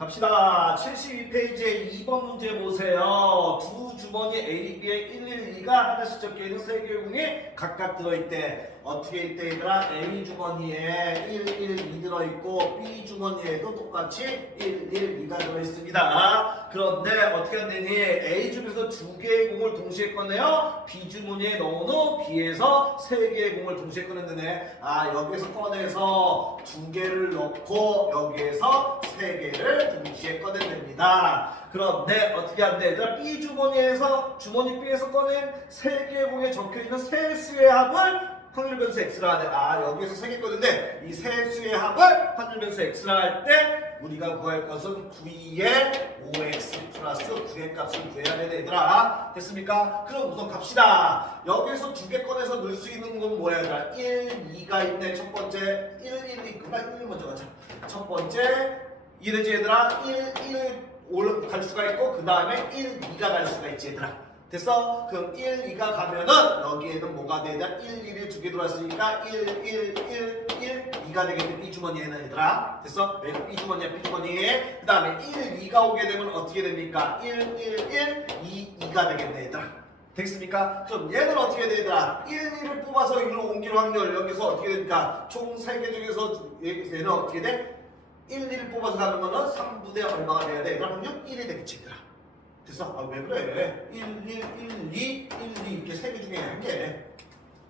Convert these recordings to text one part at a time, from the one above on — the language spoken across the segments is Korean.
갑시다. 72페이지에 2번 문제 보세요. 두 주머니 A, B에 112가 하나씩 적혀있는 세 개의 공이 각각 들어있대. 어떻게 있대 얘들아? A 주머니에 112 들어있고 B 주머니에도 똑같이 112가 들어있습니다. 그런데 어떻게 하면 되니? A 중에서 두 개의 공을 동시에 꺼내요. B 주머니에 넣은 후 B에서 세 개의 공을 동시에 꺼낸다네. 여기에서 꺼내서 두 개를 넣고 여기에서 세 개를 동시에 꺼낸답니다. 그런데 어떻게 한대? 얘들아, B 주머니에서 주머니 B에서 꺼낸 세 개의 공에 적혀있는 세 수의 합을 확률 변수 x라 하네. 여기에서 세 개 거는데 이 세 수의 합을 확률 변수 x라 할 때 우리가 구할 것은 9의 5x 플러스 9의 값을 구해야 되네 얘들아. 됐습니까? 그럼 우선 갑시다. 여기서 두 개 꺼내서 넣을 수 있는 건 뭐야 얘들아? 1, 2가 있네. 첫 번째 1 있구나. 1 먼저 가자. 첫 번째 이래지 얘들아. 1 갈 수가 있고 그 다음에 1, 2가 갈 수가 있지 얘들아. 됐어? 그럼 1, 2가 가면은 여기에는 뭐가 되냐? 1, 1이 두 개 들어왔으니까 1, 2가 되겠네. B 주머니에는 얘들아. 됐어? 여기가 B 주머니야, B 주머니. 그 다음에 1, 2가 오게 되면 어떻게 됩니까? 1, 2가 되겠네 얘들아. 되겠습니까? 그럼 얘는 어떻게 돼 얘들아? 1, 2를 뽑아서 일로 옮길 확률 여기서 어떻게 됩니까? 총 3개 중에서 얘는 어떻게 돼? 1, 2를 뽑아서 가는 거는 3분의 얼마가 돼야 돼? 얘들아 확률 1이 되겠지 얘들아. 됐어? 왜 그래? 1, 2 이렇게 세 개 중에 한 개.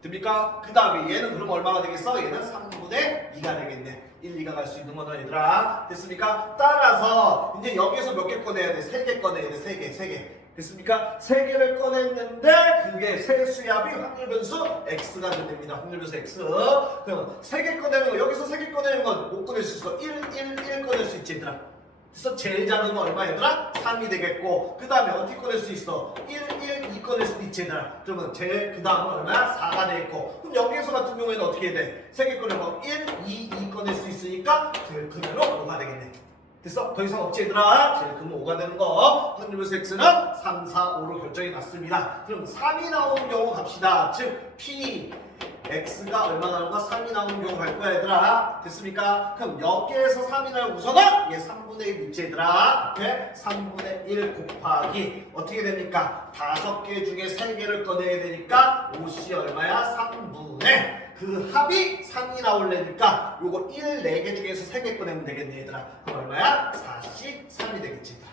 됩니까? 그 다음에 얘는 그럼 얼마가 되겠어? 얘는 3분의 2가 되겠네. 1, 2가 갈 수 있는 거는 얘들아. 됐습니까? 따라서 이제 여기서 몇 개 꺼내야 돼? 3개 꺼내야 돼. 3개. 됐습니까? 3개를 꺼냈는데 그게 세 수의 합이 확률 변수 x가 됩니다. 확률 변수 x. 그럼 3개 꺼내는 거 여기서 3개 꺼내는 건 못 꺼낼 수 있어. 1 꺼낼 수 있지 얘들아. 그래서 제일 작은 건 얼마 얘들아? 3이 되겠고 그 다음에 어떻게 꺼낼 수 있어? 2 꺼낼 수도 있지 얘들아. 그러면 제일 그 다음은 얼마야? 4가 되겠고 그럼 여기에서 같은 경우에는 어떻게 해야 돼? 3개 꺼내면 1, 2 꺼낼 수 있으니까 제일 크면은 5가 되겠네. 됐어? 더 이상 없지 얘들아? 제일 크면 5가 되는 거. 확률 변수 x는 3, 4, 5로 결정이 났습니다. 그럼 3이 나오는 경우 갑시다. 즉 P x가 얼마 나오는가? 3이 나오는 경우 갈 거야 얘들아. 됐습니까? 그럼 여기에서 3이 나오고 우선은 얘 3분의 1 있지 얘들아. 이렇게 3분의 1 곱하기 어떻게 됩니까? 5개 중에 3개를 꺼내야 되니까 5씨 얼마야? 3분의 그 합이 3이 나오려니까 요거 1, 4개 중에서 3개 꺼내면 되겠네 얘들아. 그럼 얼마야? 4씩 3이 되겠지 얘들아.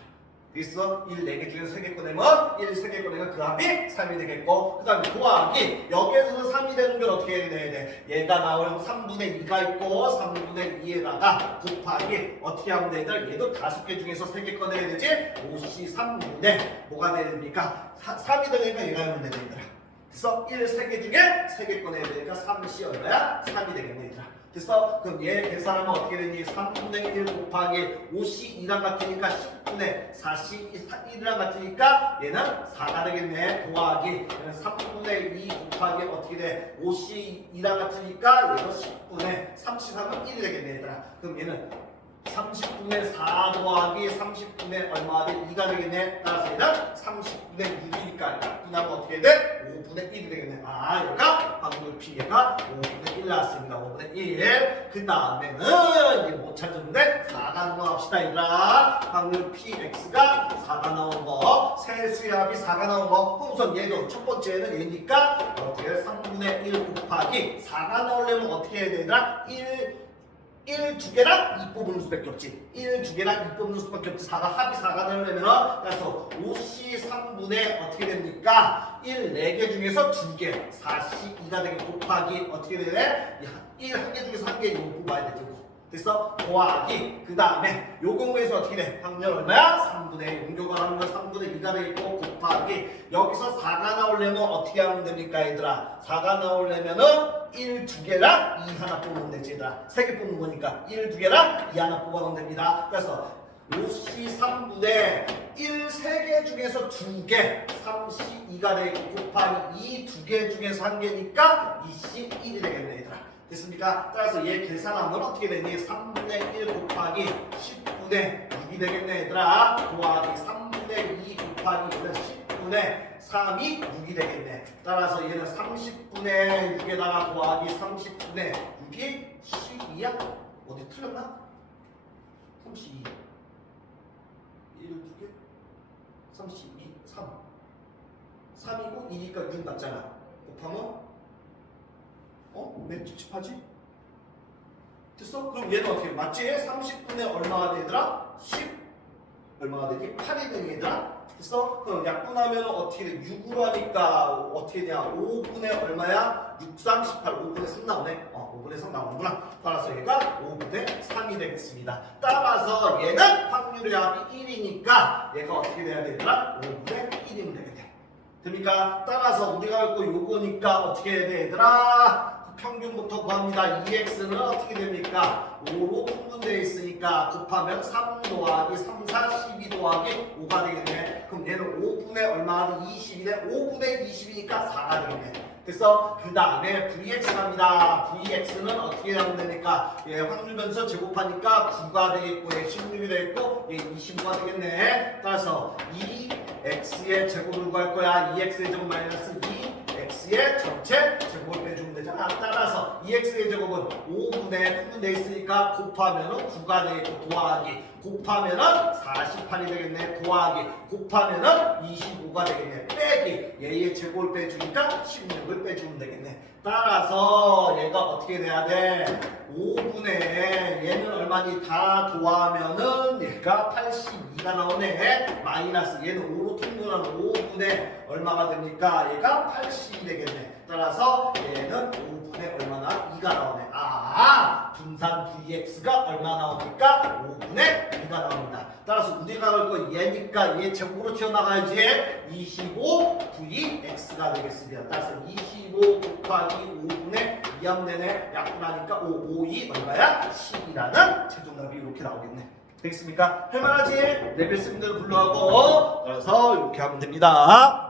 됐어? 1, 4개 중에서 3개 꺼내면 1, 3개 꺼내면 그 합이 3이 되겠고 그 다음에 더하기 여기에서 3이 되는 건 어떻게 해야 돼? 얘가 나오는 3분의 2가 있고 3분의 2에다가 곱하기 어떻게 하면 돼? 얘도 5개 중에서 3개 꺼내야 되지? 5씨 3분의 뭐가 돼야 됩니까? 3이 되니까 얘가 하면 돼 얘들아. 됐어? 1, 3개 중에 3개 꺼내야 되니까 3씨 얼마야? 3이 되겠네 얘들아. 됐어? 그럼 얘 계산하면 어떻게 되니? 3분의 1 곱하기 5씨 2랑 같으니까 10분의 4씨 1이랑 같으니까 얘는 4가 되겠네. 더하기 얘는 3분의 2 곱하기 어떻게 돼? 5씨 2랑 같으니까 얘는 10분의 3씨 3은 1이 되겠네 얘들아. 그럼 얘는 30분의 4 더하기 30분의 얼마가 돼? 2가 되겠네. 따라서 얘는 30분의 6이니까 약분하면 어떻게 돼? 5분의 1이 되겠네. 얘가 확률 P가 5분의 1 나왔습니다. 5분의 1. 그 다음에는 이제 못 찾았는데 4가 넘어갑시다 얘들아. 확률 PX가 4가 나온 거. 세 수의 합이 4가 나온 거. 우선 얘도 첫 번째는 얘니까 어떻게 돼? 3분의 1 곱하기 4가 나오려면 어떻게 해야 되나? 1, 2개랑 2 뽑는 수밖에 없지. 1, 2개랑 2 뽑는 수밖에 없지. 합이 4가 되려면 그래서 5C 3분의 어떻게 됩니까? 1, 4개 중에서 2개 4C 2가 되게 곱하기 어떻게 되네? 1, 1개 중에서 1개 이거 뽑아야 되죠. 됐어? 더하기 그 다음에 요 경우에서 어떻게 돼? 확률 얼마야? 3분의 1 용교가 하는 건 3분의 2가 되겠고 곱하기 여기서 4가 나오려면 어떻게 하면 됩니까 얘들아? 4가 나오려면은 1, 2개랑 2 하나 뽑으면 되지 얘들아. 3개 뽑는 거니까 1, 2개랑 2 하나 뽑아놓으면 됩니다. 그래서 5C 3분의 1, 3개 중에서 2개 3C 2가 되고 곱하기 2, 2개 중에서 1개니까 2C 1이 되겠네 얘들아. 됐습니까? 따라서 얘 계산하면 어떻게 되니? 3분의 1 곱하기 10분의 6이 되겠네 얘들아. 더하기 3분의 2 곱하기 10분의 3이 6이 되겠네. 따라서 얘는 30분의 6에다가 더하기 30분의 6이 12야? 어디 틀렸나? 32 32, 3. 3이고 2니까 6 맞잖아. 곱하면 왜 찝찝하지? 됐어? 그럼 얘는 어떻게 맞지? 30분의 얼마가 되더라? 10 얼마가 되지? 8이 되는 얘들아? 됐어? 그럼 약분하면 어떻게 돼? 6으로 하니까 어떻게 되냐? 5분의 얼마야? 6, 3, 18. 5분의 3 나오네? 5분의 3 나오는구나. 따라서 얘가 5분의 3이 되겠습니다. 따라서 얘는 확률의 합이 1이니까 얘가 어떻게 돼야 되더라? 5분의 1이면 되겠네. 됩니까? 따라서 우리가 알고 요거니까 어떻게 해야 돼 얘들아? 평균부터 구합니다. 2x는 어떻게 됩니까? 5로 통분되어 있으니까 곱하면 3 더하기 3, 4, 12 더하기 5가 되겠네. 그럼 얘는 5분의 얼마가 20이네? 5분의 20이니까 4가 되겠네. 됐어? 그 다음에 vx 갑니다. vx는 어떻게 하면 됩니까? 얘 확률 변수 제곱하니까 9가 되겠고 얘 16이 되겠고 얘 25가 되겠네. 따라서 2x의 제곱을 구할 거야. 2x의 제곱 마이너스 2x의 전체 제곱을 빼주면 되잖아. 따라서 2x의 제곱은 5분의 통분되어 있으니까 곱하면은 9가 되겠고 더하기 곱하면은 48이 되겠네. 더하기 곱하면은 25가 되겠네. 빼기 얘의 제곱을 빼주니까 16을 빼주면 되겠네. 따라서 얘가 어떻게 돼야 돼? 5분의 얘는 얼마니 다 더하면은 얘가 82가 나오네. 마이너스 얘는 5로 통분하면 5분의 얼마가 됩니까? 얘가 80이 되겠네. 따라서 얘는 5분의 얼마나? 2가 나오네. 분산 vx가 얼마 나옵니까? 5분의 2가 나옵니다. 따라서 우리가 할 거 얘니까 얘 제곱으로 튀어나가야지. 25 vx가 되겠습니다. 따라서 25 곱하기 5분의 2 하면 되네. 약분하니까 5, 5, 2 얼마야? 10이라는 최종답이 이렇게 나오겠네. 되겠습니까? 할만하지? 레벨 스님들 불러하고 따라서 이렇게 하면 됩니다.